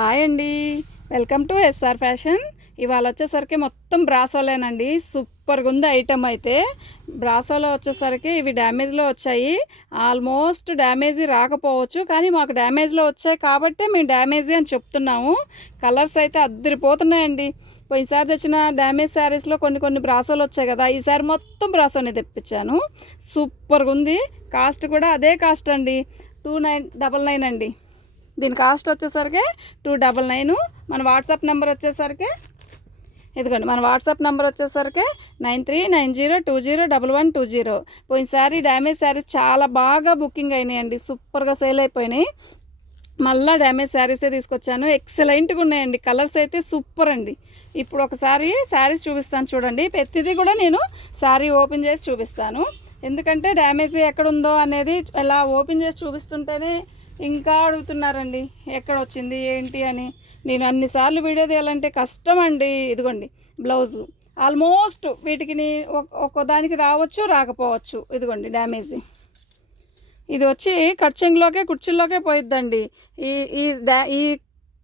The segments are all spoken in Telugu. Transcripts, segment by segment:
హాయ్ అండి, వెల్కమ్ టు ఎస్ఆర్ ఫ్యాషన్. ఇవాళ వచ్చేసరికి మొత్తం బ్రాసోలేనండి. సూపర్గా ఉంది ఐటమ్. అయితే బ్రాసోలో వచ్చేసరికి ఇవి డ్యామేజ్లో వచ్చాయి. ఆల్మోస్ట్ డ్యామేజీ రాకపోవచ్చు, కానీ మాకు డ్యామేజ్లో వచ్చాయి కాబట్టి మేము డ్యామేజీ అని చెప్తున్నాము. కలర్స్ అయితే అద్దరిపోతున్నాయండి. ఈసారి తెచ్చిన డ్యామేజ్ శారీస్లో కొన్ని బ్రాసోలు వచ్చాయి కదా, ఈసారి మొత్తం బ్రాసోనే తెప్పించాను. సూపర్గా ఉంది. కాస్ట్ కూడా అదే కాస్ట్ అండి, 2999 అండి. దీని కాస్ట్ వచ్చేసరికి 299. మన వాట్సాప్ నెంబర్ వచ్చేసరికి ఇదిగోండి, మన వాట్సాప్ నెంబర్ వచ్చేసరికి 9390201120. పోయినసారి డ్యామేజ్ శారీస్ చాలా బాగా బుకింగ్ అయినాయండి, సూపర్గా సేల్ అయిపోయినాయి. మళ్ళీ డ్యామేజ్ శారీసే తీసుకొచ్చాను. ఎక్సలెంట్గా ఉన్నాయండి, కలర్స్ అయితే సూపర్ అండి. ఇప్పుడు ఒకసారి శారీస్ చూపిస్తాను చూడండి. ప్రతిదీ కూడా నేను శారీ ఓపెన్ చేసి చూపిస్తాను, ఎందుకంటే డ్యామేజ్ ఎక్కడుందో అనేది ఇలా ఓపెన్ చేసి చూపిస్తుంటేనే ఇంకా అడుగుతున్నారండి ఎక్కడ వచ్చింది ఏంటి అని. నేను అన్నిసార్లు వీడియో తీయాలంటే కష్టం అండి. ఇదిగోండి బ్లౌజు, ఆల్మోస్ట్ వీటికి ఒక్కోదానికి రావచ్చు రాకపోవచ్చు. ఇదిగోండి డ్యామేజ్, ఇది వచ్చి కట్చింగ్లోకే కుర్చీల్లోకే పోయిద్దండి. ఈ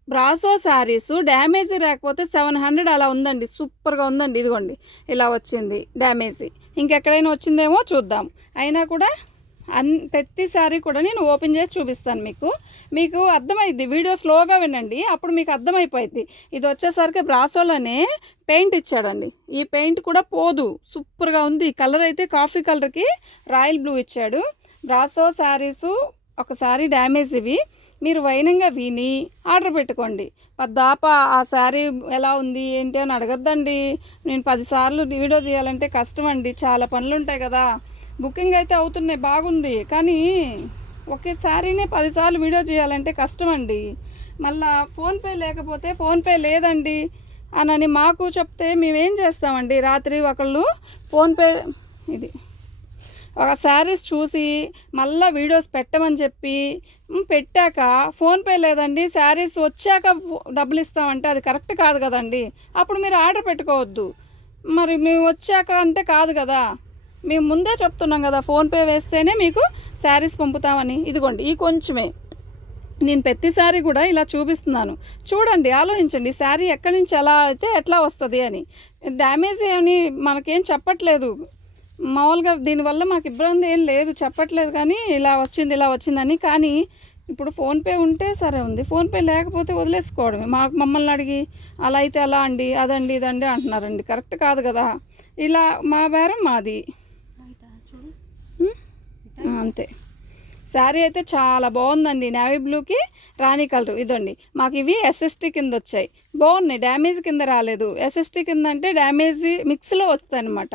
బ్రాసో శారీస్ డ్యామేజ్ రాకపోతే 700 అలా ఉందండి. సూపర్గా ఉందండి. ఇదిగోండి ఇలా వచ్చింది డ్యామేజ్. ఇంకెక్కడైనా వచ్చిందేమో చూద్దాం. అయినా కూడా ప్రతిసారి కూడా నేను ఓపెన్ చేసి చూపిస్తాను, మీకు అర్థమైద్ది. వీడియో స్లోగా వినండి, అప్పుడు మీకు అర్థమైపోయింది. ఇది వచ్చేసరికి బ్రాసోలోనే పెయింట్ ఇచ్చాడండి. ఈ పెయింట్ కూడా పోదు, సూపర్గా ఉంది. కలర్ అయితే కాఫీ కలర్కి రాయల్ బ్లూ ఇచ్చాడు. బ్రాసో శారీసు ఒకసారి డ్యామేజ్ ఇవి మీరు వైనంగా విని ఆర్డర్ పెట్టుకోండి. పద్దాప ఆ శారీ ఎలా ఉంది ఏంటి అని అడగద్దండి. నేను 10 సార్లు వీడియో తీయాలంటే కష్టం అండి, చాలా పనులు ఉంటాయి కదా. బుకింగ్ అయితే అవుతున్నాయి, బాగుంది, కానీ ఒకే శారీనే 10 సార్లు వీడియో చేయాలంటే కష్టం అండి. మళ్ళా ఫోన్పే లేకపోతే ఫోన్పే లేదండి అని మాకు చెప్తే మేమేం చేస్తామండి. రాత్రి ఒకళ్ళు ఫోన్పే ఇది ఒక శారీస్ చూసి మళ్ళీ వీడియోస్ పెట్టమని చెప్పి పెట్టాక ఫోన్పే లేదండి, శారీస్ వచ్చాక డబ్బులు ఇస్తామంటే అది కరెక్ట్ కాదు కదండి. అప్పుడు మీరు ఆర్డర్ పెట్టుకోవద్దు. మరి మేము వచ్చాక అంటే కాదు కదా, మేము ముందే చెప్తున్నాం కదా ఫోన్పే వేస్తేనే మీకు శారీస్ పంపుతామని. ఇదిగోండి ఈ కొంచెమే నేను ప్రతిసారి కూడా ఇలా చూపిస్తున్నాను చూడండి, ఆలోచించండి. శారీ ఎక్కడి నుంచి ఎలా అయితే ఎట్లా వస్తుంది అని. డ్యామేజ్ ఏమని మనకేం చెప్పట్లేదు, మామూలుగా దీనివల్ల మాకు ఇబ్బంది ఏం లేదు చెప్పట్లేదు, కానీ ఇలా వచ్చిందని. కానీ ఇప్పుడు ఫోన్పే ఉంటే సరే ఉంది, ఫోన్పే లేకపోతే వదిలేసుకోవడమే. మమ్మల్ని అడిగి అలా అయితే అలా అండి, అదండి ఇదండి అంటున్నారండి. కరెక్ట్ కాదు కదా. ఇలా మా బేరం మాది అంతే. శారీ అయితే చాలా బాగుందండి, నేవీ బ్లూకి రాణి కలర్. ఇదండి మాకు ఇవి ఎస్ఎస్టీ కింద వచ్చాయి, బాగున్నాయి. డ్యామేజ్ కింద రాలేదు. ఎస్ఎస్టీ కింద అంటే డ్యామేజ్ మిక్స్లో వస్తుంది అనమాట.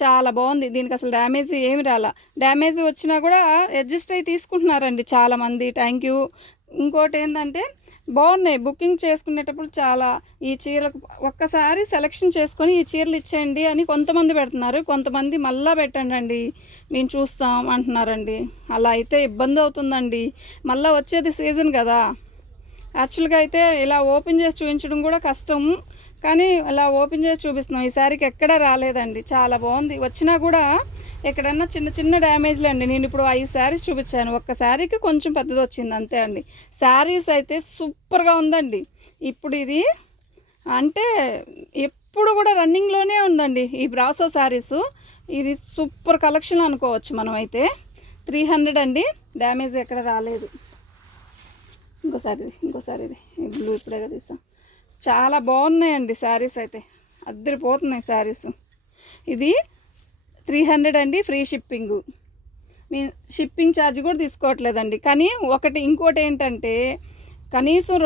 చాలా బాగుంది. దీనికి అసలు డ్యామేజ్ ఏమి రాలా. డ్యామేజ్ వచ్చినా కూడా అడ్జస్ట్ అయ్యి తీసుకుంటున్నారండి చాలామంది. Thank you. ఇంకోటి ఏంటంటే బాగున్నాయి, బుకింగ్ చేసుకునేటప్పుడు చాలా ఈ చీరకు ఒక్కసారి సెలెక్షన్ చేసుకొని ఈ చీరలు ఇచ్చేయండి అని కొంతమంది పెడుతున్నారు, కొంతమంది మళ్ళీ పెట్టండి అండి మేము చూస్తాం అంటున్నారండి. అలా అయితే ఇబ్బంది అవుతుందండి. మళ్ళీ వచ్చేది సీజన్ కదా. యాక్చువల్గా అయితే ఇలా ఓపెన్ చేసి చూపించడం కూడా కష్టం, కానీ ఇలా ఓపెన్ చేసి చూపిస్తున్నాం. ఈ శారీకి ఎక్కడా రాలేదండి, చాలా బాగుంది. వచ్చినా కూడా ఎక్కడన్నా చిన్న డ్యామేజ్లే అండి. నేను ఇప్పుడు 5 శారీస్ చూపించాను, ఒక్క శారీకి కొంచెం పెద్దది వచ్చింది అంతే అండి. శారీస్ అయితే సూపర్గా ఉందండి. ఇప్పుడు ఇది అంటే ఎప్పుడు కూడా రన్నింగ్లోనే ఉందండి ఈ బ్రాసో శారీసు. ఇది సూపర్ కలెక్షన్ అనుకోవచ్చు మనం. అయితే 300 అండి, డ్యామేజ్ ఎక్కడ రాలేదు. ఇంకోసారి ఇది బ్లూ ఇప్పుడే తీస్తాం. చాలా బాగున్నాయండి శారీస్, అయితే అద్దరిపోతున్నాయి శారీస్. ఇది 300 అండి, ఫ్రీ షిప్పింగు. మీ షిప్పింగ్ ఛార్జ్ కూడా తీసుకోవట్లేదండి. కానీ ఇంకోటి ఏంటంటే కనీసం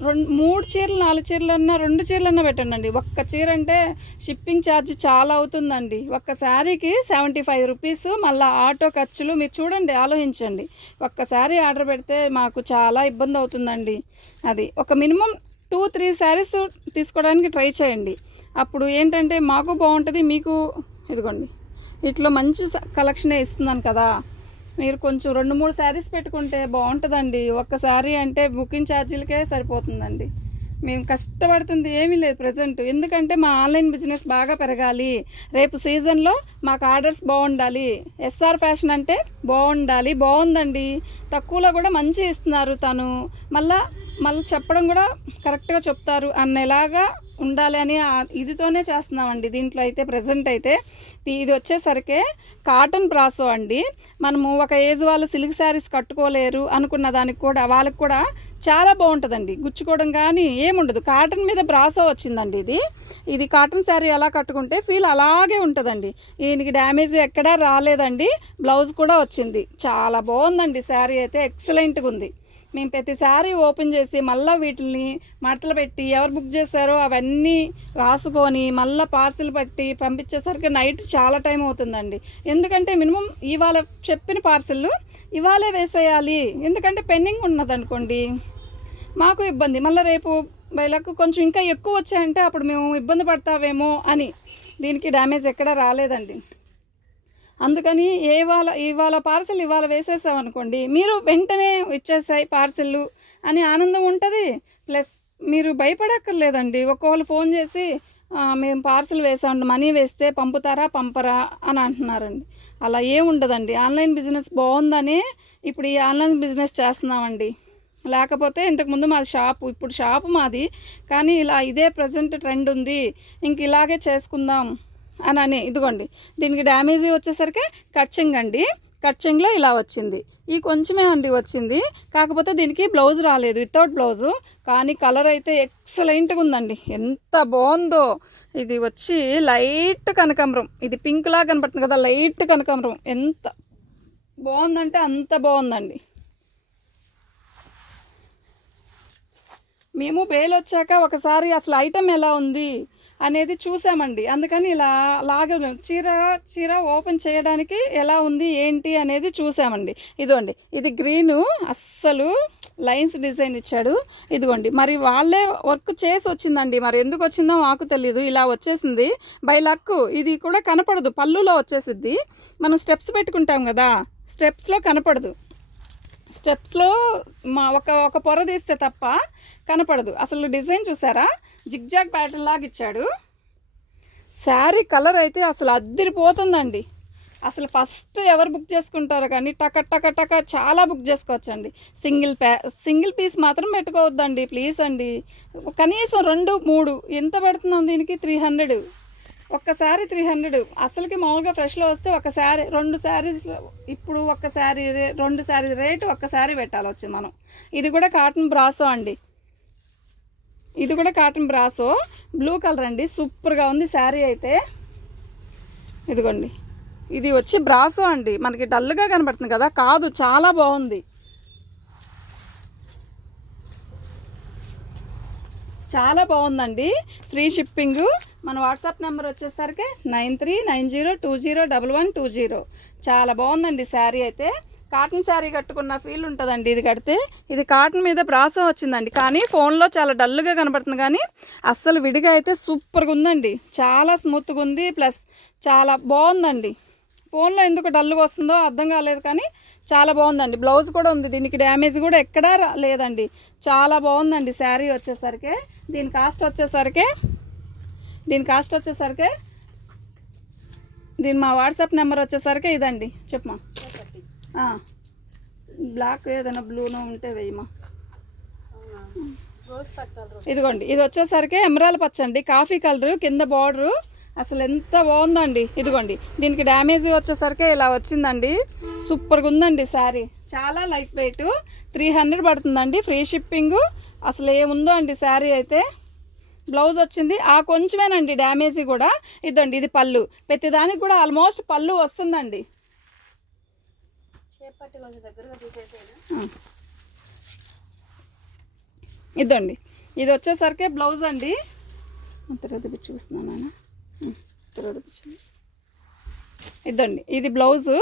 3 చీరలు 4 చీరలన్నా 2 చీరలన్నా పెట్టండి. ఒక్క చీర అంటే షిప్పింగ్ ఛార్జ్ చాలా అవుతుందండి. ఒక్క శారీకి 75 రూపీస్, మళ్ళీ ఆటో ఖర్చులు. మీరు చూడండి, ఆలోచించండి. ఒక్క శారీ ఆర్డర్ పెడితే మాకు చాలా ఇబ్బంది అవుతుందండి. అది ఒక మినిమం 2-3 శారీస్ తీసుకోవడానికి ట్రై చేయండి. అప్పుడు ఏంటంటే మాకు బాగుంటుంది, మీకు. ఇదిగోండి ఇట్లా మంచి కలెక్షనే ఇస్తున్నాను కదా, మీరు కొంచెం 2-3 శారీస్ పెట్టుకుంటే బాగుంటుందండి. ఒక్కసారి అంటే బుకింగ్ ఛార్జీలకే సరిపోతుందండి. మేము కష్టపడుతుంది ఏమీ లేదు ప్రజెంట్, ఎందుకంటే మా ఆన్లైన్ బిజినెస్ బాగా పెరగాలి. రేపు సీజన్లో మాకు ఆర్డర్స్ బాగుండాలి. ఎస్ఆర్ ఫ్యాషన్ అంటే బాగుండాలి. బాగుందండి, తక్కువలో కూడా మంచి ఇస్తున్నారు తను. మళ్ళీ మళ్ళీ చెప్పడం కూడా కరెక్ట్గా చెప్తారు అన్నలాగా ఉండాలి అని ఇదితోనే చేస్తున్నామండి. దీంట్లో అయితే ప్రజెంట్ అయితే ఇది వచ్చేసరికి కాటన్ బ్రాసో అండి. మనము ఒక ఏజ్ వాళ్ళు సిల్క్ శారీస్ కట్టుకోలేరు అనుకున్న దానికి కూడా వాళ్ళకి కూడా చాలా బాగుంటుందండి. గుచ్చుకోవడం కానీ ఏముండదు. కాటన్ మీద బ్రాసో వచ్చిందండి. ఇది కాటన్ శారీ ఎలా కట్టుకుంటే ఫీల్ అలాగే ఉంటుందండి. దీనికి డ్యామేజ్ ఎక్కడా రాలేదండి. బ్లౌజ్ కూడా వచ్చింది. చాలా బాగుందండి. శారీ అయితే ఎక్సలెంట్గా ఉంది. మేము ప్రతిసారి ఓపెన్ చేసి మళ్ళీ వీటిని మట్టలు పెట్టి ఎవరు బుక్ చేశారో అవన్నీ రాసుకొని మళ్ళీ పార్సిల్ పట్టి పంపించేసరికి నైట్ చాలా టైం అవుతుందండి. ఎందుకంటే మినిమం ఇవాళ చెప్పిన పార్సిల్ ఇవాళే వేసేయాలి. ఎందుకంటే పెండింగ్ ఉన్నదనుకోండి మాకు ఇబ్బంది. మళ్ళీ రేపు బయలకు కొంచెం ఇంకా ఎక్కువ వచ్చాయంటే అప్పుడు మేము ఇబ్బంది పడతావేమో అని దీనికి డ్యామేజ్ ఎక్కడా రాలేదండి. అందుకని ఇవాళ పార్సిల్ ఇవాళ వేసేసామనుకోండి మీరు వెంటనే ఇచ్చేసాయి పార్సిల్ అని ఆనందం ఉంటుంది. ప్లస్ మీరు భయపడక్కర్లేదండి. ఒకవేళ ఫోన్ చేసి మేము పార్సిల్ వేసామండి, మనీ వేస్తే పంపుతారా పంపరా అని అంటున్నారండి. అలా ఏముండదండి. ఆన్లైన్ బిజినెస్ బాగుందని ఇప్పుడు ఈ ఆన్లైన్ బిజినెస్ చేస్తున్నామండి. లేకపోతే ఇంతకుముందు మాది షాపు, ఇప్పుడు షాపు మాది, కానీ ఇలా ఇదే ప్రజెంట్ ట్రెండ్ ఉంది, ఇంక ఇలాగే చేసుకుందాం అని. ఇదిగోండి దీనికి డ్యామేజ్ వచ్చేసరికి కట్చింగ్ అండి. కట్చింగ్లో ఇలా వచ్చింది. ఈ కొంచెమే అండి వచ్చింది. కాకపోతే దీనికి బ్లౌజ్ రాలేదు, వితౌట్ బ్లౌజు. కానీ కలర్ అయితే ఎక్సలెంట్గా ఉందండి. ఎంత బాగుందో. ఇది వచ్చి లైట్ కనకాంబరం. ఇది పింక్ లాగా కనపడుతుంది కదా, లైట్ కనకాంబరం. ఎంత బాగుందంటే అంత బాగుందండి. మేము బేలు వచ్చాక ఒకసారి అసలు ఐటెం ఎలా ఉంది అనేది చూసామండి. అందుకని ఇలా చీర ఓపెన్ చేయడానికి ఎలా ఉంది ఏంటి అనేది చూసామండి. ఇదిగోండి ఇది గ్రీను, అస్సలు లైన్స్ డిజైన్ ఇచ్చాడు. ఇదిగోండి మరి వాళ్ళే వర్క్ చేసి వచ్చిందండి. మరి ఎందుకు వచ్చిందో మాకు తెలియదు. ఇలా వచ్చేసింది బై లక్. ఇది కూడా కనపడదు, పళ్ళులో వచ్చేసిద్ది. మనం స్టెప్స్ పెట్టుకుంటాం కదా, స్టెప్స్లో కనపడదు. స్టెప్స్లో ఒక పొర తీస్తే తప్ప కనపడదు. అసలు డిజైన్ చూసారా, జిగ్జాగ్ ప్యాటర్న్ లాగా ఇచ్చాడు. శారీ కలర్ అయితే అసలు అద్దిరిపోతుందండి. అసలు ఫస్ట్ ఎవరు బుక్ చేసుకుంటారో కానీ టక టక టక చాలా బుక్ చేసుకోవచ్చండి. సింగిల్ పీస్ మాత్రం పెట్టుకోవద్దండి ప్లీజ్ అండి. కనీసం 2-3 ఎంత పెడుతున్నాం దీనికి? 300. ఒక్కసారి 300. అసలుకి మామూలుగా ఫ్రెష్లో వస్తే ఒక శారీ 2 శారీస్, ఇప్పుడు ఒక శారీ 2 శారీ రేటు ఒక్క శారీ పెట్టాలి వచ్చి మనం. ఇది కూడా కాటన్ బ్రాసో అండి. ఇది కూడా కాటన్ బ్రాసో, బ్లూ కలర్ అండి. సూపర్గా ఉంది శారీ అయితే. ఇదిగోండి ఇది వచ్చి బ్రాసో అండి. మనకి డల్గా కనబడుతుంది కదా, కాదు చాలా బాగుంది. చాలా బాగుందండి. Free shipping. మన వాట్సాప్ నెంబర్ వచ్చేసరికి 9390201120. చాలా బాగుందండి శారీ అయితే. కాటన్ శారీ కట్టుకున్న ఫీల్ ఉంటుందండి ఇది కడితే. ఇది కాటన్ మీద బ్రాసో వచ్చిందండి, కానీ ఫోన్లో చాలా డల్గా కనబడుతుంది, కానీ అస్సలు విడిగా అయితే సూపర్గా ఉందండి. చాలా స్మూత్గా ఉంది, ప్లస్ చాలా బాగుందండి. ఫోన్లో ఎందుకు డల్గా వస్తుందో అర్థం కాలేదు, కానీ చాలా బాగుందండి. బ్లౌజ్ కూడా ఉంది. దీనికి డ్యామేజ్ కూడా ఎక్కడా లేదండి. చాలా బాగుందండి శారీ వచ్చేసరికి. దీని కాస్ట్ వచ్చేసరికి దీని మా వాట్సాప్ నెంబర్ వచ్చేసరికి ఇదండి. చెప్పమా. బ్లాక్ ఏదైనా బ్లూనో ఉంటే వేయమా. ఇదిగోండి ఇది వచ్చేసరికి ఎమరాల్డ్ పచ్చ అండి, కాఫీ కలరు, కింద బార్డరు. అసలు ఎంత బాగుందండి. ఇదిగోండి దీనికి డ్యామేజ్ వచ్చేసరికి ఇలా వచ్చిందండి. సూపర్గా ఉందండి శారీ. చాలా లైట్ వెయిట్. 300 పడుతుందండి, ఫ్రీ షిప్పింగ్. అసలు ఏముందో అండి శారీ అయితే. బ్లౌజ్ వచ్చింది, ఆ కొంచెమేనండి డ్యామేజ్ కూడా. ఇదండి ఇది పళ్ళు. ప్రతిదానికి కూడా ఆల్మోస్ట్ పళ్ళు వస్తుందండి. ఇదండి ఇది వచ్చేసరికి బ్లౌజ్ అండి. తర్వాత చూస్తున్నాను నాన్న, తర్వాత ఇదండి ఇది బ్లౌజు.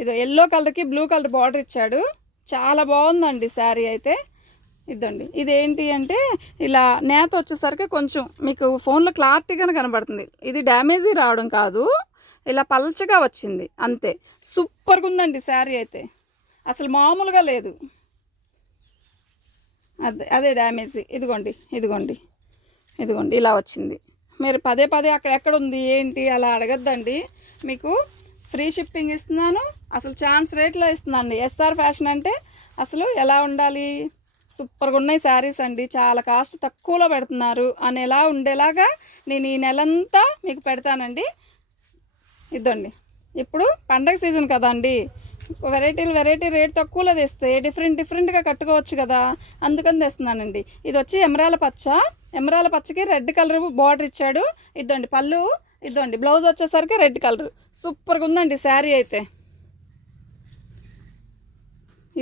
ఇది ఎల్లో కలర్కి బ్లూ కలర్ బార్డర్ ఇచ్చాడు. చాలా బాగుందండి శారీ అయితే. ఇదండి ఇదేంటి అంటే ఇలా నేత వచ్చేసరికి కొంచెం మీకు ఫోన్లో క్లారిటీగానే కనబడుతుంది. ఇది డ్యామేజీ రావడం కాదు, ఇలా పల్చగా వచ్చింది అంతే. సూపర్గా ఉందండి శారీ అయితే, అసలు మామూలుగా లేదు. అదే డ్యామేజీ. ఇదిగోండి ఇలా వచ్చింది. మీరు పదే అక్కడెక్కడ ఉంది ఏంటి అలా అడగద్దండి. మీకు ఫ్రీ షిప్పింగ్ ఇస్తున్నాను, అసలు ఛాన్స్ రేట్లో ఇస్తున్నాను. ఎస్ఆర్ ఫ్యాషన్ అంటే అసలు ఎలా ఉండాలి, సూపర్గా ఉన్నాయి శారీస్ అండి. చాలా కాస్ట్ తక్కువలో పెడుతున్నారు అనేలా ఉండేలాగా నేను ఈ నెలంతా మీకు పెడతానండి. ఇదండి, ఇప్పుడు పండగ సీజన్ కదా అండి, వెరైటీ రేట్ తక్కువలో తెస్తే డిఫరెంట్గా కట్టుకోవచ్చు కదా, అందుకని తెస్తున్నానండి. ఇది వచ్చి ఎమరాల పచ్చకి రెడ్ కలర్ బార్డర్ ఇచ్చాడు. ఇదండి పళ్ళు, ఇదండి బ్లౌజ్ వచ్చేసరికి రెడ్ కలర్. సూపర్గా ఉందండి శారీ అయితే.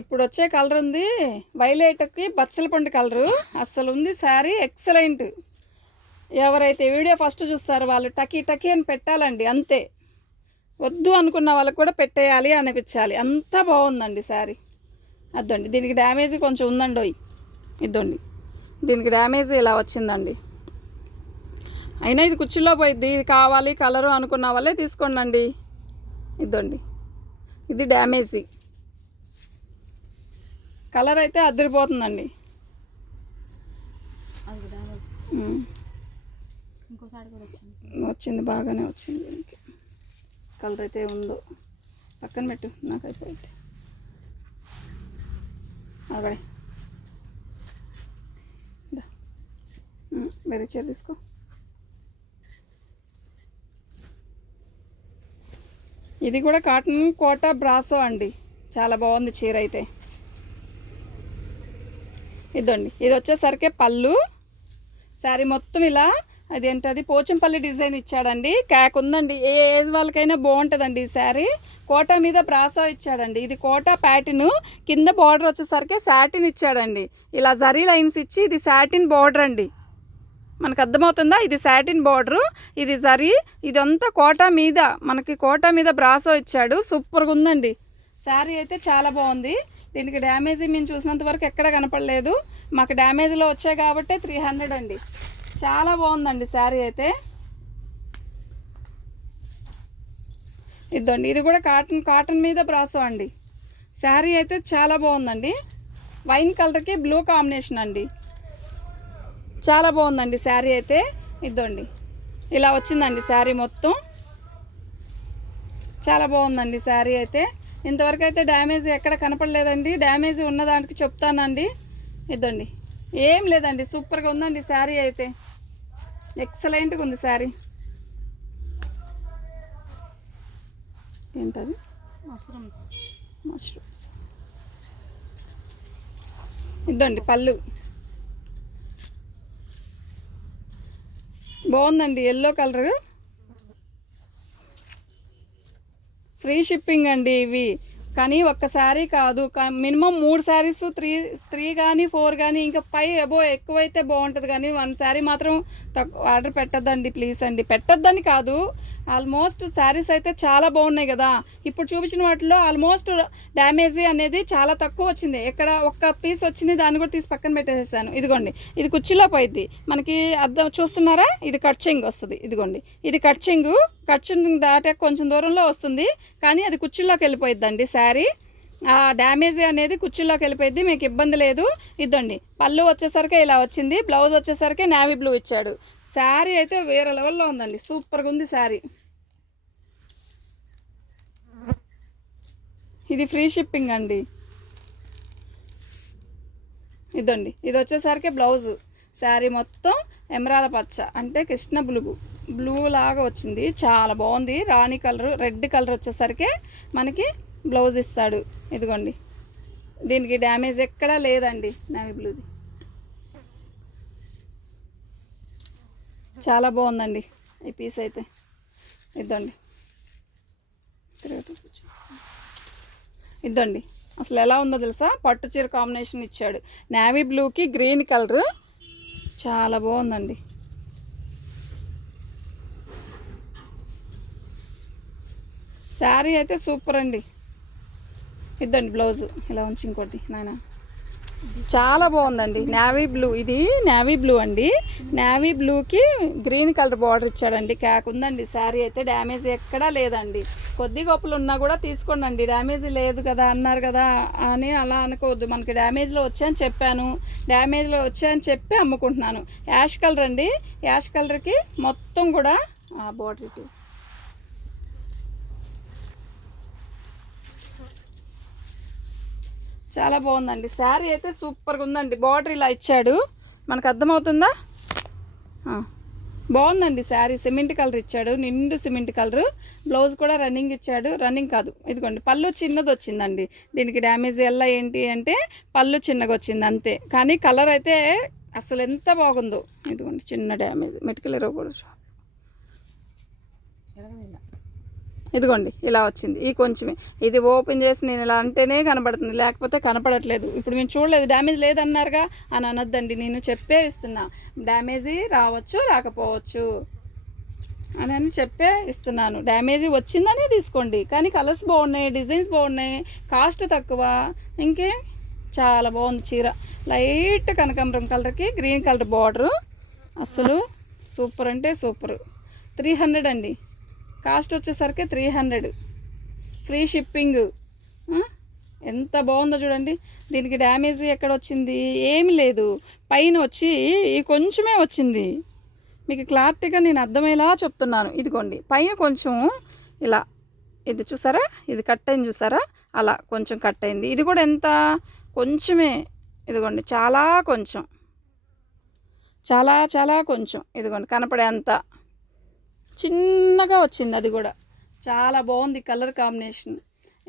ఇప్పుడు వచ్చే కలర్ ఉంది వైలెట్కి బచ్చల పండు కలరు, అస్సలు ఉంది శారీ ఎక్సలెంట్. ఎవరైతే వీడియో ఫస్ట్ చూస్తారో వాళ్ళు టకీ అని పెట్టాలండి, అంతే. వద్దు అనుకున్న వాళ్ళకి కూడా పెట్టేయాలి అనిపించాలి, అంత బాగుందండి శారీ. అద్దండి, దీనికి డ్యామేజ్ కొంచెం ఉందండి. ఇద్దండి, దీనికి డ్యామేజ్ ఇలా వచ్చిందండి. అయినా ఇది కుర్చీలో పోయిద్ది. ఇది కావాలి కలరు అనుకున్న వాళ్ళే తీసుకోండి. ఇద్దండి, ఇది డ్యామేజీ కలర్ అయితే అదిరిపోతుందండి. వచ్చింది, బాగానే వచ్చింది. దీనికి కలర్ అయితే ఉందో పక్కన పెట్టు, నాకైతే అయితే అదే వేరే చీర తీసుకో. ఇది కూడా కాటన్ కోటా బ్రాసో అండి, చాలా బాగుంది చీర అయితే. ఇదండి, ఇది వచ్చేసరికి పళ్ళు. శారీ మొత్తం ఇలా అదేంటది పోచంపల్లి డిజైన్ ఇచ్చాడండి. క్యాక్ ఉందండి, ఏ ఏజ్ వాళ్ళకైనా బాగుంటుందండి ఈ శారీ. కోటా మీద బ్రాసో ఇచ్చాడండి. ఇది కోటా ప్యాటర్న్, కింద బార్డర్ వచ్చేసరికి సాటిన్ ఇచ్చాడండి. ఇలా జరీ లైన్స్ ఇచ్చి, ఇది సాటిన్ బార్డర్ అండి. మనకు అర్థమవుతుందా? ఇది సాటిన్ బార్డరు, ఇది జరీ, ఇదంతా కోటా మీద, మనకి కోటా మీద బ్రాసో ఇచ్చాడు. సూపర్గా ఉందండి శారీ అయితే, చాలా బాగుంది. దీనికి డ్యామేజ్ మేము చూసినంత వరకు ఎక్కడ కనపడలేదు. మాకు డ్యామేజ్లో వచ్చాయి కాబట్టి 300 అండి. చాలా బాగుందండి శారీ అయితే. ఇదండి, ఇది కూడా కాటన్ మీద బ్రాసో అండి. శారీ అయితే చాలా బాగుందండి. వైన్ కలర్కి బ్లూ కాంబినేషన్ అండి, చాలా బాగుందండి శారీ అయితే. ఇదండి, ఇలా వచ్చిందండి శారీ మొత్తం, చాలా బాగుందండి శారీ అయితే. ఇంతవరకు అయితే డ్యామేజ్ ఎక్కడ కనపడలేదండి. డ్యామేజ్ ఉన్న దానికి చెప్తానండి. ఇదండి, ఏం లేదండి, సూపర్గా ఉందండి శారీ అయితే, ఎక్సలెంట్గా ఉంది శారీ. ఏంటది? మష్రూమ్స్. ఇదండి పళ్ళు, బాగుందండి, ఎల్లో కలర్. ఫ్రీ షిప్పింగ్ అండి ఇవి. కానీ ఒక్క శారీ కాదు, మినిమం 3 శారీస్, 3 కానీ 4 కానీ ఇంకా ఎక్కువైతే బాగుంటుంది. కానీ 1 శారీ మాత్రం ఆర్డర్ పెట్టద్దండి ప్లీజ్ అండి. పెట్టద్దని కాదు, ఆల్మోస్ట్ శారీస్ అయితే చాలా బాగున్నాయి కదా. ఇప్పుడు చూపించిన వాటిలో ఆల్మోస్ట్ డ్యామేజ్ అనేది చాలా తక్కువ వచ్చింది. ఎక్కడ ఒక్క పీస్ వచ్చింది, దాన్ని కూడా తీసి పక్కన పెట్టేసేసాను. ఇదిగోండి, ఇది కుర్చీలో పోయిద్ది. మనకి అర్థం చూస్తున్నారా? ఇది కట్చింగ్ వస్తుంది. ఇదిగోండి, ఇది కట్చింగ్ దాటే కొంచెం దూరంలో వస్తుంది, కానీ అది కుర్చీలోకి వెళ్ళిపోయిద్దండి శారీ. ఆ డ్యామేజ్ అనేది కుర్చీలోకి వెళ్ళిపోయింది, మీకు ఇబ్బంది లేదు. ఇదండి, పళ్ళు వచ్చేసరికి ఇలా వచ్చింది, బ్లౌజ్ వచ్చేసరికి నేవీ బ్లూ ఇచ్చాడు. శారీ అయితే వేరే లెవెల్లో ఉందండి, సూపర్గా ఉంది శారీ. ఇది ఫ్రీ షిప్పింగ్ అండి. ఇదండి, ఇది వచ్చేసరికి బ్లౌజు. శారీ మొత్తం ఎమరాల పచ్చ అంటే కృష్ణ బ్లూ లాగా వచ్చింది, చాలా బాగుంది. రాణి కలర్, రెడ్ కలర్ వచ్చేసరికి మనకి బ్లౌజ్ ఇస్తాడు. ఇదిగోండి, దీనికి డ్యామేజ్ ఎక్కడా లేదండి. నేవీ బ్లూది చాలా బాగుందండి ఈ పీస్ అయితే. ఇదండి, ఇదండి, అసలు ఎలా ఉందో తెలుసా? పట్టు చీర కాంబినేషన్ ఇచ్చాడు, నేవీ బ్లూకి గ్రీన్ కలరు, చాలా బాగుందండి. శారీ అయితే సూపర్ అండి. ఇదండి బ్లౌజు, ఇలా ఉంచి ఇంకోటి నాయన, చాలా బాగుందండి. నేవీ బ్లూ, ఇది నేవీ బ్లూ అండి. నేవీ బ్లూకి గ్రీన్ కలర్ బార్డర్ ఇచ్చాడండి. క్యాక్ ఉందండి శారీ అయితే, డ్యామేజ్ ఎక్కడా లేదండి. కొద్ది గొప్పలు ఉన్నా కూడా తీసుకోండి, డ్యామేజ్ లేదు కదా అన్నారు కదా అని అలా అనుకోవద్దు. మనకి డ్యామేజ్లో వచ్చాయని చెప్పాను, డ్యామేజ్లో వచ్చాయని చెప్పి అమ్ముకుంటున్నాను. యాష్ కలర్ అండి, యాష్ కలర్కి మొత్తం కూడా బార్డర్ ఇటు చాలా బాగుందండి శారీ అయితే సూపర్గా ఉందండి. బార్డర్ ఇలా ఇచ్చాడు, మనకు అర్థమవుతుందా? బాగుందండి శారీ. సిమెంట్ కలర్ ఇచ్చాడు, నిండు సిమెంట్ కలర్. బ్లౌజ్ కూడా రన్నింగ్ ఇచ్చాడు. రన్నింగ్ కాదు, ఇదిగోండి పళ్ళు చిన్నది వచ్చిందండి. దీనికి డ్యామేజ్ ఎలా ఏంటి అంటే పళ్ళు చిన్నగా వచ్చింది అంతే. కానీ కలర్ అయితే అసలు ఎంత బాగుందో. ఇదిగోండి చిన్న డ్యామేజ్, మెటికల్ కూడా ఇదిగోండి ఇలా వచ్చింది. ఈ కొంచెమే ఇది ఓపెన్ చేసి నేను ఇలా అంటేనే కనబడుతుంది, లేకపోతే కనపడట్లేదు. ఇప్పుడు మేము చూడలేదు, డ్యామేజ్ లేదన్నారుగా అని అనొద్దండి. నేను చెప్పే ఇస్తున్నా, డ్యామేజీ రావచ్చు రాకపోవచ్చు అని చెప్పే ఇస్తున్నాను. డ్యామేజీ వచ్చిందనే తీసుకోండి, కానీ కలర్స్ బాగున్నాయి, డిజైన్స్ బాగున్నాయి, కాస్ట్ తక్కువ. ఇంకే చాలా బాగుంది చీర. లైట్ కనకాంబరం కలర్కి గ్రీన్ కలర్ బార్డరు. అసలు సూపర్ అంటే సూపర్. 300 అండి, కాస్ట్ వచ్చేసరికి 300, ఫ్రీ షిప్పింగ్. ఎంత బాగుందో చూడండి. దీనికి డ్యామేజ్ ఎక్కడ వచ్చింది? ఏమి లేదు, పైన వచ్చి కొంచెమే వచ్చింది. మీకు క్లారిటీగా నేను అర్థమయ్యేలా చెప్తున్నాను. ఇదిగోండి పైన కొంచెం ఇలా, ఇది చూసారా, ఇది కట్ అయింది చూసారా, అలా కొంచెం కట్ అయింది. ఇది కూడా ఎంత కొంచెమే, ఇదిగోండి చాలా కొంచెం, చాలా చాలా కొంచెం, ఇదిగోండి కనపడే అంత చిన్నగా వచ్చింది. అది కూడా చాలా బాగుంది కలర్ కాంబినేషన్.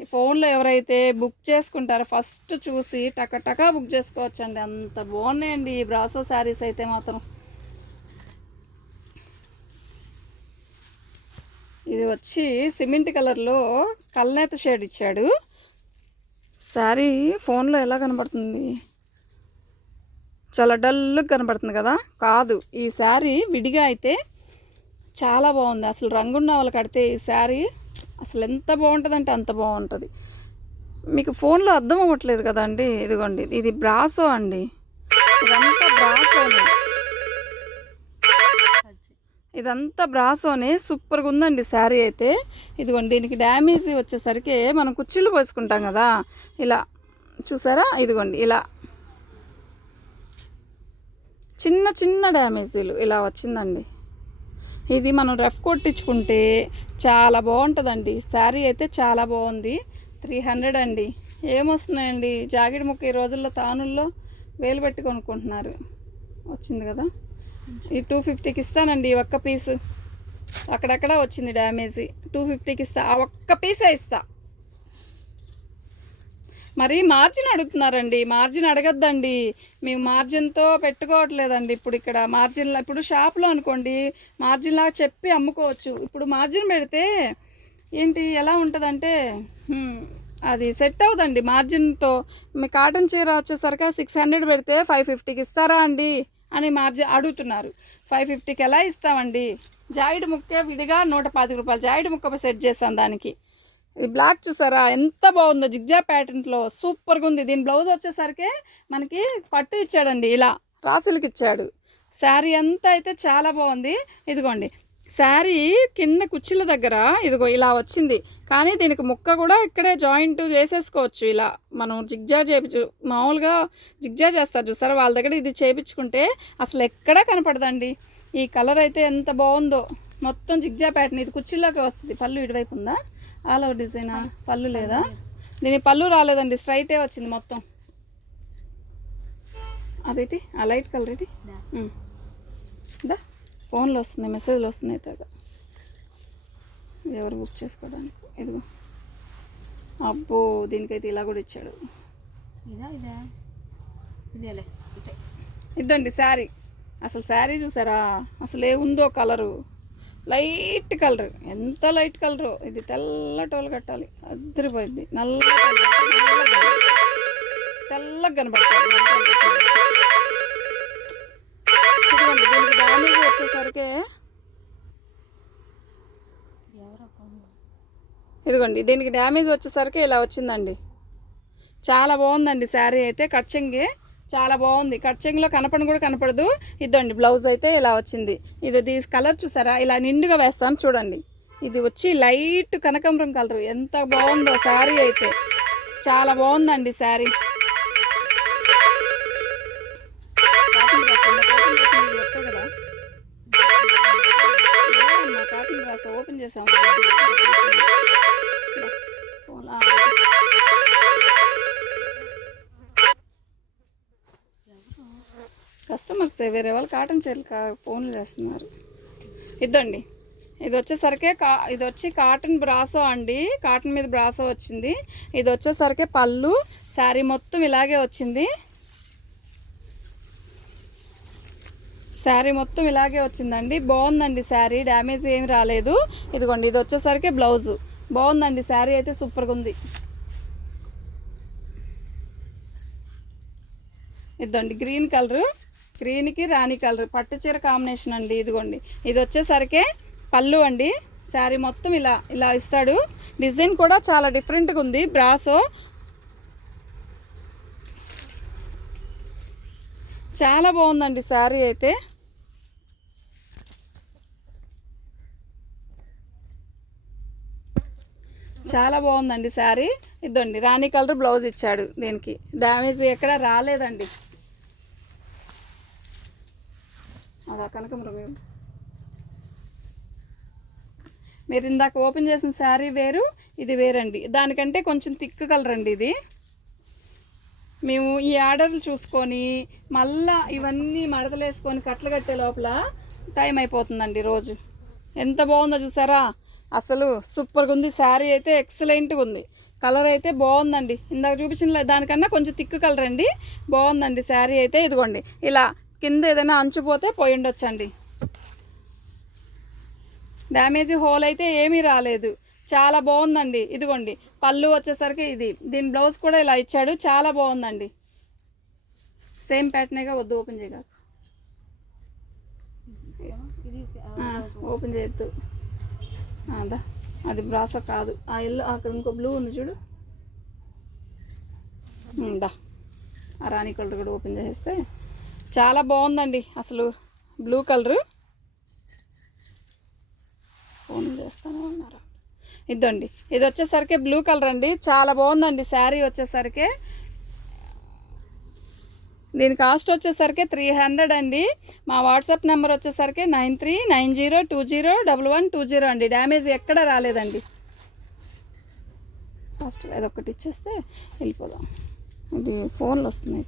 ఈ ఫోన్లో ఎవరైతే బుక్ చేసుకుంటారో ఫస్ట్ చూసి టకటకా బుక్ చేసుకోవచ్చండి, అంత బాగున్నాయండి ఈ బ్రాసో శారీస్ అయితే మాత్రం. ఇది వచ్చి సిమెంట్ కలర్లో కల్నేత షేడ్ ఇచ్చాడు. శారీ ఫోన్లో ఎలా కనబడుతుంది? చాలా డల్గా కనబడుతుంది కదా, కాదు. ఈ శారీ విడిగా అయితే చాలా బాగుంది. అసలు రంగున్న వాళ్ళకి కడితే ఈ శారీ అసలు ఎంత బాగుంటుంది అంటే అంత బాగుంటుంది. మీకు ఫోన్లో అర్థం అవ్వట్లేదు కదండి. ఇదిగోండి ఇది బ్రాసో అండి, ఇదంతా బ్రాసోనే, ఇదంతా బ్రాసోనే. సూపర్గా ఉందండి శారీ అయితే. ఇదిగోండి దీనికి డ్యామేజ్ వచ్చేసరికి మనం కుర్చీలు పోసుకుంటాం కదా, ఇలా చూసారా, ఇదిగోండి ఇలా చిన్న చిన్న డ్యామేజీలు ఇలా వచ్చిందండి. ఇది మనం రఫ్ కొట్టించుకుంటే చాలా బాగుంటుందండి. శారీ అయితే చాలా బాగుంది. 300 అండి. ఏమొస్తున్నాయండి, జాకెట్ ముక్క ఈ రోజుల్లో తానుల్లో వేలు పెట్టి కొనుక్కుంటున్నారు. వచ్చింది కదా, ఈ 250కి ఇస్తానండి. ఈ ఒక్క పీసు అక్కడక్కడ వచ్చింది డ్యామేజీ, 250కి ఇస్తా. ఆ ఒక్క పీసే ఇస్తా. మరి మార్జిన్ అడుగుతున్నారండి, మార్జిన్ అడగద్దండి. మేము మార్జిన్తో పెట్టుకోవట్లేదండి. ఇప్పుడు ఇక్కడ మార్జిన్లో, ఇప్పుడు షాప్లో అనుకోండి మార్జిన్లా చెప్పి అమ్ముకోవచ్చు. ఇప్పుడు మార్జిన్ పెడితే ఏంటి ఎలా ఉంటుందంటే అది సెట్ అవుదండి మార్జిన్తో. మీ కాటన్ చీర వచ్చేసరికి 600 పెడితే 550కి ఇస్తారా అండి అని మార్జిన్ అడుగుతున్నారు. 550కి ఎలా ఇస్తామండి? జాయిడ్ ముక్కే విడిగా 110 రూపాయలు జాయిడ్ ముక్క సెట్ చేస్తాను దానికి. ఈ బ్లాక్ చూసారా ఎంత బాగుందో, జిగ్జా ప్యాటర్న్లో సూపర్గా ఉంది. దీని బ్లౌజ్ వచ్చేసరికి మనకి పట్టు ఇచ్చాడండి, ఇలా రాసులకి ఇచ్చాడు. శారీ అంతా అయితే చాలా బాగుంది. ఇదిగోండి శారీ కింద కుర్చీల దగ్గర ఇదిగో ఇలా వచ్చింది, కానీ దీనికి ముక్క కూడా ఇక్కడే జాయింట్ వేసేసుకోవచ్చు. ఇలా మనం జిగ్జా చేయించు, మామూలుగా జిగ్జా చేస్తారు చూసారా, వాళ్ళ దగ్గర ఇది చేయించుకుంటే అసలు ఎక్కడా కనపడదండి. ఈ కలర్ అయితే ఎంత బాగుందో, మొత్తం జిగ్జా ప్యాటర్న్. ఇది కుర్చీలోకి వస్తుంది. పళ్ళు ఇటువైపు ఉందా, ఆల్ ఓవర్ డిజైనా? పళ్ళు లేదా, దీని పళ్ళు రాలేదండి, స్ట్రైటే వచ్చింది మొత్తం. అదేంటి ఆ లైట్ కలర్ ఏంటి? దా ఫోన్లో వస్తున్నాయి, మెసేజ్లు వస్తున్నాయి తెగ, ఎవరు బుక్ చేసుకోవడానికి. ఇదిగో అబ్బో, దీనికైతే ఇలా కూడా ఇచ్చాడు. ఇద్దండి శారీ. అసలు శారీ చూసారా, అసలు ఏముందో కలరు, లైట్ కలర్, ఎంత లైట్ కలరు. ఇది తెల్లటోలు కట్టాలి, అద్దరిపోయింది. తెల్లగా కనబడుతుంది. దీనికి డ్యామేజ్ వచ్చేసరికి ఇదిగోండి, దీనికి డ్యామేజ్ వచ్చేసరికి ఇలా వచ్చిందండి. చాలా బాగుందండి శారీ అయితే. కట్చింగే చాలా బాగుంది, కట్చింగ్లో కనపడను కూడా కనపడదు. ఇదండి బ్లౌజ్ అయితే ఇలా వచ్చింది. ఇది కలర్ చూసారా, ఇలా నిండుగా వేస్తాను చూడండి. ఇది వచ్చి లైట్ కనకాంబరం కలర్. ఎంత బాగుందో శారీ అయితే, చాలా బాగుందండి శారీ. కాటన్ డ్రెస్ ఓపెన్ చేసాము. కస్టమర్స్ వేరే వాళ్ళు కాటన్ చీరలు ఫోన్లు చేస్తున్నారు. ఇద్దండి, ఇది వచ్చేసరికి ఇది వచ్చి కాటన్ బ్రాసో అండి, కాటన్ మీద బ్రాసో వచ్చింది. ఇది వచ్చేసరికి పళ్ళు, శారీ మొత్తం ఇలాగే వచ్చింది. శారీ మొత్తం ఇలాగే వచ్చిందండి. బాగుందండి శారీ, డ్యామేజ్ ఏమి రాలేదు. ఇదిగోండి, ఇది వచ్చేసరికి బ్లౌజు. బాగుందండి శారీ అయితే సూపర్గా ఉంది. ఇదండి గ్రీన్ కలరు, గ్రీన్కి రాణి కలర్ పట్టు చీర కాంబినేషన్ అండి. ఇదిగోండి, ఇది వచ్చేసరికి పళ్ళు అండి. శారీ మొత్తం ఇలా ఇలా ఇస్తాడు. డిజైన్ కూడా చాలా డిఫరెంట్గా ఉంది. బ్రాసో చాలా బాగుందండి శారీ అయితే. చాలా బాగుందండి శారీ. ఇదండి రాణి కలర్ బ్లౌజ్ ఇచ్చాడు. దీనికి డ్యామేజ్ ఎక్కడ రాలేదండి. అదా కనకమరం, మీరు ఇందాక ఓపెన్ చేసిన శారీ వేరు, ఇది వేరండి. దానికంటే కొంచెం థిక్ కలర్ అండి ఇది. మేము ఈ ఆర్డర్లు చూసుకొని మళ్ళా ఇవన్నీ మడతలు వేసుకొని కట్టలు కట్టే లోపల టైం అయిపోతుందండి రోజు. ఎంత బాగుందో చూసారా, అసలు సూపర్గా ఉంది. శారీ అయితే ఎక్సలెంట్గా ఉంది. కలర్ అయితే బాగుందండి. ఇందాక చూపించిన దానికన్నా కొంచెం థిక్ కలర్ అండి. బాగుందండి శారీ అయితే. ఇదిగోండి, ఇలా కింద ఏదైనా అంచుపోతే పోయి ఉండొచ్చండి. డ్యామేజ్ హోల్ అయితే ఏమీ రాలేదు. చాలా బాగుందండి. ఇదిగోండి పళ్ళు వచ్చేసరికి ఇది, దీని బ్లౌజ్ కూడా ఇలా ఇచ్చాడు. చాలా బాగుందండి. సేమ్ ప్యాటర్నేగా, వద్దు ఓపెన్ చేయగా, ఓపెన్ చేయొద్దు. అదా అది బ్రాసో కాదు, ఆ ఎల్లో అక్కడ ఇంకో బ్లూ ఉంది చూడు. దా ఆ రాణి కలర్ కూడా ఓపెన్ చేస్తే చాలా బాగుందండి. అసలు బ్లూ కలరు ఫోన్ చేస్తాను అన్నారా. ఇదండి, ఇది వచ్చేసరికి బ్లూ కలర్ అండి. చాలా బాగుందండి శారీ వచ్చేసరికి. దీని కాస్ట్ వచ్చేసరికి 300 అండి. మా వాట్సాప్ నెంబర్ వచ్చేసరికి 9390201120 అండి. డ్యామేజ్ ఎక్కడ రాలేదండి. ఫస్ట్ అదొకటి ఇచ్చేస్తే వెళ్ళిపోదాం. ఇది ఫోన్లు వస్తున్నాయి.